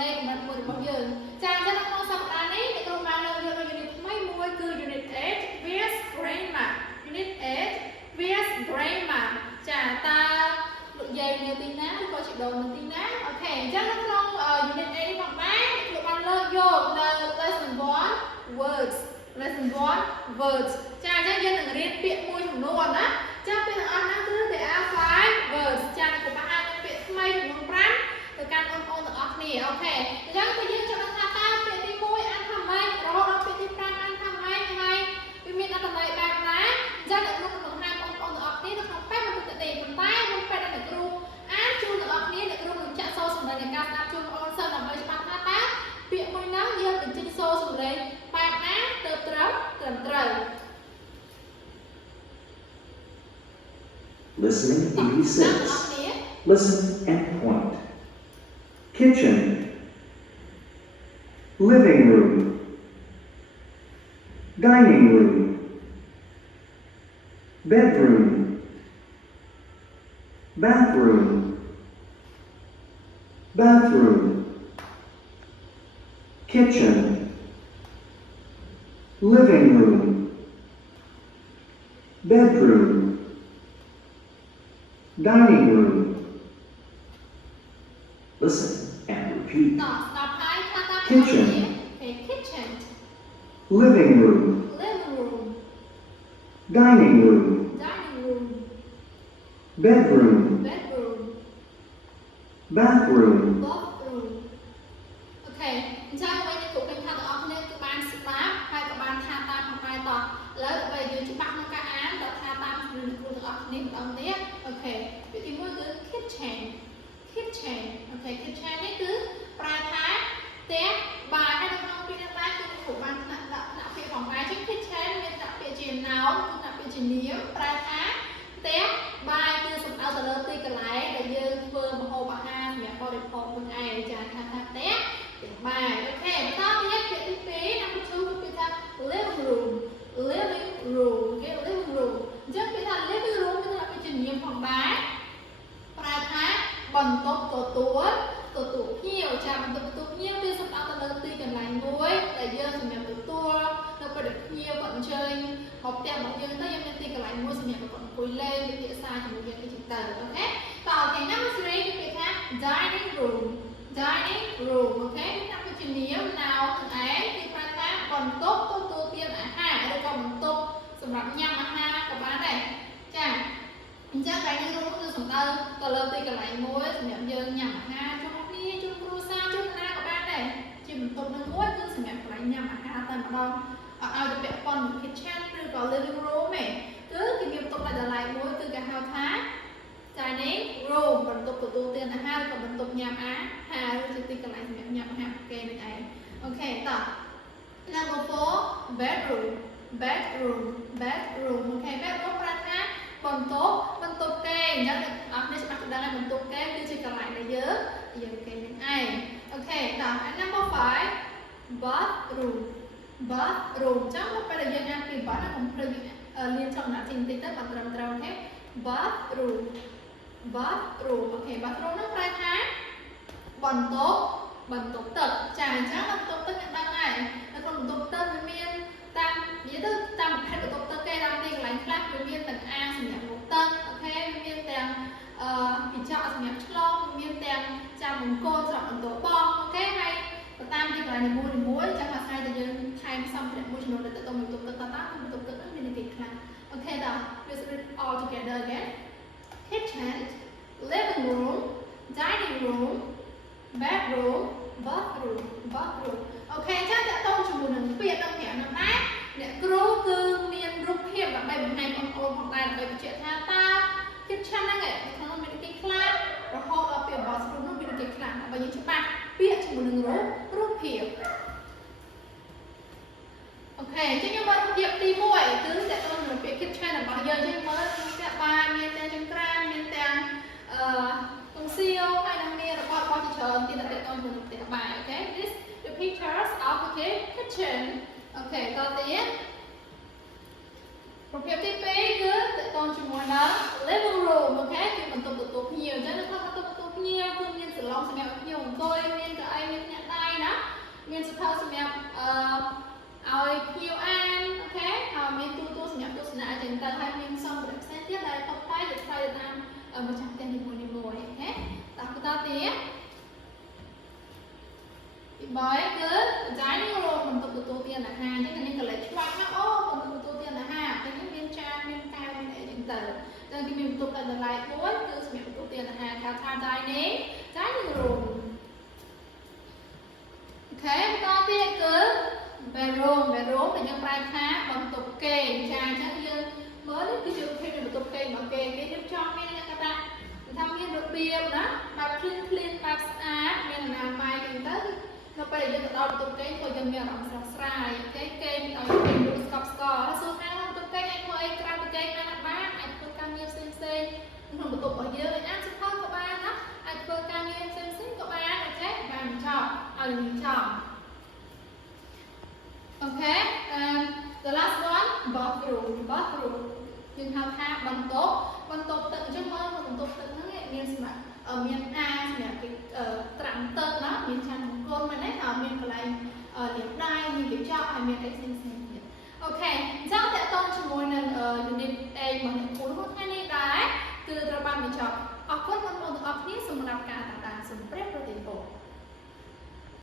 លេខមិនមួយរបស់យើងចាអញ្ចឹងនៅក្នុងសប្តាហ៍នេះអ្នកគ្រូបានលើកយក unit ថ្មីមួយគឺ unit 8 VS grammar unit 8 VS grammar ចាតើលោកយាយនៅទីណាឬក៏ជីដូននៅទីណាអូខេអញ្ចឹងនៅក្នុង unit 8នេះផងដែរលោកបានលើកយកនៅ lesson 1 words lesson 1 words ចាអញ្ចឹងយើងនឹងរៀនពាក្យមួយចំនួនណាចាពាក្យទាំងអស់ហ្នឹងគឺ there are 5 words ចាគ្រូបានអានពាក្យថ្មីចំនួន5ទៅកាន់បងប្អូនទាំងអស់គ្នាអូខេអញ្ចឹងគឺយើងចង់ដឹងថាតើពាក្យទី1អានថាម៉េចរហូតដល់ពាក្យទី5អានថាម៉េចហើយវាមានអត្ថន័យបែបណាអញ្ចឹងអ្នកគ្រូនឹងបង្ហាញបងប្អូនទាំងអស់គ្នានៅក្នុងពេលបន្តិចទេប៉ុន្តែមុនពេលដែលអ្នកគ្រូអានជូនទាំងអស់គ្នាអ្នកគ្រូនឹងចាក់សូរសម្លេងនៃការស្ដាប់ជូនបងប្អូនសិស្សដើម្បីច្បាស់ថាតើពាក្យមួយហ្នឹងយើងបញ្ចេញសូរសម្លេងបែបណាទើបត្រូវត្រឹមត្រូវ Listening 86. Listen and point. Kitchen. Living room. Dining room. Bedroom. Bathroom. Bathroom. Kitchen. Living room. Bedroom. Dining room. Listen and repeat. Kitchen. Kitchen. Living room. Living room. Dining room. Dining room. Bedroom. Bedroom. Bathroom. Bathroom. Okay. អញ្ចឹងវិញគ្រូពេញថាទាំងអស់គ្នាគឺបានស្ដាប់ហើយក៏បានថាតាមផងដែរតោះឥឡូវដើម្បីយើងច្បាស់ក្នុងការអានដល់ថាតាមគ្រូទាំងអស់គ្នាម្ដងទៀតអូខេពាក្យទី1គឺ kitchen kitchen អូខេ kitchen នេះគឺប្រើថាផ្ទះបាយហើយនៅក្នុងពាក្យនេះដែរគឺគ្រូបានដាក់ពាក្យផងដែរជា kitchen មានដាក់ពាក្យជា noun គឺដាក់ពាក្យជានាមប្រើថាផ្ទះបាយគឺសំដៅទៅលើទីកន្លែងដែលយើងធ្វើម្ហូបអាហារសម្រាប់បរិភោគខ្លួនឯងចាថាផ្ទះបាយអូខេបន្តទៀតពាក្យទី2 number 2គឺពាក្យថា living room living room គេ living room អញ្ចឹងពាក្យថា living room គឺថាពាក្យជានាមផងដែរប្រើថាបន្ទប់ទទួលភ្ញៀវចាបន្ទប់ទទួលភ្ញៀវគឺសំដៅទៅលើទីកន្លែងមួយដែលយើងសម្រាប់ទទួលនៅពេលដែលភ្ញៀវគាត់អញ្ជើញមកផ្ទះរបស់យើងទៅយើងមានទីកន្លែងមួយសម្រាប់គាត់អង្គុយលេងពិភាក្សាជាមួយយើងអីចឹងទៅអូខេតោះអូខេ number 3គឺពាក្យថា dining room dining room អូខេថាពាក្យជានាម noun ខ្លួនឯងគឺប្រើថាបន្ទប់ទទួលទានអាហារឬក៏បន្ទប់សម្រាប់ញ៉ាំអាហារក៏បានដែរចាអញ្ចឹង dining room គឺសំដៅទៅលើទីកន្លែងមួយសម្រាប់យើងញ៉ាំអាហារជុំគ្នាជុំគ្រួសារជុំណាក៏បានដែរជាបន្ទប់នឹងមួយគឺសម្រាប់កន្លែងញ៉ាំអាហារតែម្ដងអត់ឲ្យទៅពាក់ព័ន្ធនឹង kitchen ឬក៏ living room ទេគឺគេមានបន្ទប់ដាច់ដោយឡែកមួយគឺគេហៅថា dining room បន្ទប់ទទួលទានអាហារឬក៏បន្ទប់ញ៉ាំអាហារឬជាទីកន្លែងសម្រាប់ញ៉ាំអាហារគេនេះឯងអូខេតោះ number 4 bedroom bedroom bedroom អូខេ bedroom ប្រើថាបន្ទប់គេអញ្ចឹងអត់មានច្បាស់ទៅដល់បន្ទប់គេគឺជាកន្លែងដែលយើងគេនឹងឯងអូខេតោះ number 5 bathroom bathroom អញ្ចឹងពេលដែលយើងអានពី bath ខ្ញុំភ្លេចរៀនចំណាត់ទីបន្តិចទៅបានត្រឹមត្រូវអូខេ bathroom bathroom អូខេ bathroom នោះប្រែថាបន្ទប់ទឹកចាអញ្ចឹងបន្ទប់ទឹកយើងដឹងហើយនៅក្នុងបន្ទប់ទឹកវាមានតាមនិយាយទៅតាមប្រភេទបន្ទប់ទឹកគេតាមទីកន្លែងខ្លះវាមានទាំងអាងសម្រាប់មុខទឹកអូខេវាមានទាំងកញ្ចក់សម្រាប់ឆ្លងមានទាំងចាំបង្គោលសម្រាប់បន្ទប់បងអូខេហើយទៅតាមទីកន្លែងនីមួយៗចាំអាស្រ័យតែយើងថែមសម្ភារៈមួយចំនួនទៅបន្ទប់ទឹកតាមបន្ទប់ទឹកហ្នឹងមានគេខ្លះអូខេតោះ let's read all together again kitchen living room dining room bedroom bathroom អូខេអញ្ចឹងតើតើជាមួយនឹងពាក្យទាំង5ហ្នឹងដែរអ្នកគ្រូគឺមានរូបភាពដើម្បីបង្ហាញបងប្អូនផងដែរដើម្បីបញ្ជាក់ថាតើ kitchen ហ្នឹងឯងក្នុងមានគេខ្លះរហូតដល់ពាក្យ bathroom នោះមានគេខ្លះដើម្បីយើងច្បាស់ពាក្យជាមួយនឹងរូបភាពអូខេអញ្ចឹងយើងមើលរូបភាពទី1គឺតើតើនឹងពាក្យ kitchen របស់យើងអញ្ចឹងមើលមានតែបាយមានតែចង្ក្រានមានតែទងសៀវហើយនឹងមានរបស់ជាច្រើនទៀតដែលតើតើជាមួយនឹងផ្ទះបាយអូខេ this the pictures of the kitchen អូខេតទៀតប្រភេទទី2គឺតើតើជាមួយនឹង living room អូខេគឺបន្ទប់ទទួលភ្ញៀវអញ្ចឹងនៅក្នុងបន្ទប់ទទួលភ្ញៀវគឺមានសាឡុងសម្រាប់ភ្ញៀវអង្គុយមានកៅអីមាន មាន suppose សម្រាប់ឲ្យភ្ញៀវអានអូខេហើយមានទូសម្រាប់ទស្សនាអញ្ចឹងទៅហើយមានសំរាប់ផ្សេងទៀតដែលតបតែទៅផ្សាយតាមម្ចាស់ផ្ទះនីមួយៗអូខេតាមបន្តទៀតទី3គឺ dining room បន្ទប់ទទួលទានអាហារអញ្ចឹងនេះកន្លែងច្បាស់ណាអូបន្ទប់ទទួលទានអាហារតែនេះមានចានមានកែវមានអីអញ្ចឹងទៅគឺមានបន្ទប់ដែលតម្លៃមួយគឺសម្រាប់ទទួលទានអាហារហៅថា dining room អូខេបន្តទៀតគឺ bedroom ដែលយើងប្រែថាបន្ទប់គេងចាអញ្ចឹងយើងមើលនេះគឺជាប្រភេទនៃបន្ទប់គេងរបស់គេយើងចង់មានអ្នកកថាថាមានរបៀបណាបែបclean បែបស្អាតមានអនាម័យអញ្ចឹងទៅនៅពេលយើងទៅដល់បន្ទប់គេងព្រោះយើងមានអារម្មណ៍ស្រស់ស្រាយអូខេគេងឲ្យគេងលក់ស្កប់ស្កល់ហើយសួរថាបន្ទប់គេងអាចធ្វើអីក្រៅពីគេងបានអាចធ្វើការងារផ្សេងក្នុងបន្ទប់របស់យើងអាចសភៅក៏បានណាអាចធ្វើការងារផ្សេងក៏បានអូខេបានចប់ឲ្យយើងចប់Okay, and the last one, bathroom. យើងហៅថាបន្ទប់ទឹកអញ្ចឹងមើលបន្ទប់ទឹកហ្នឹងមានសម្រាប់មានអាសម្រាប់ត្រាំទឹកណាមានឆានអង្គមមែនទេហើយមានកន្លែងលាងដៃមានកញ្ចក់ហើយមានអីផ្សេងទៀតអូខេអញ្ចឹងតើត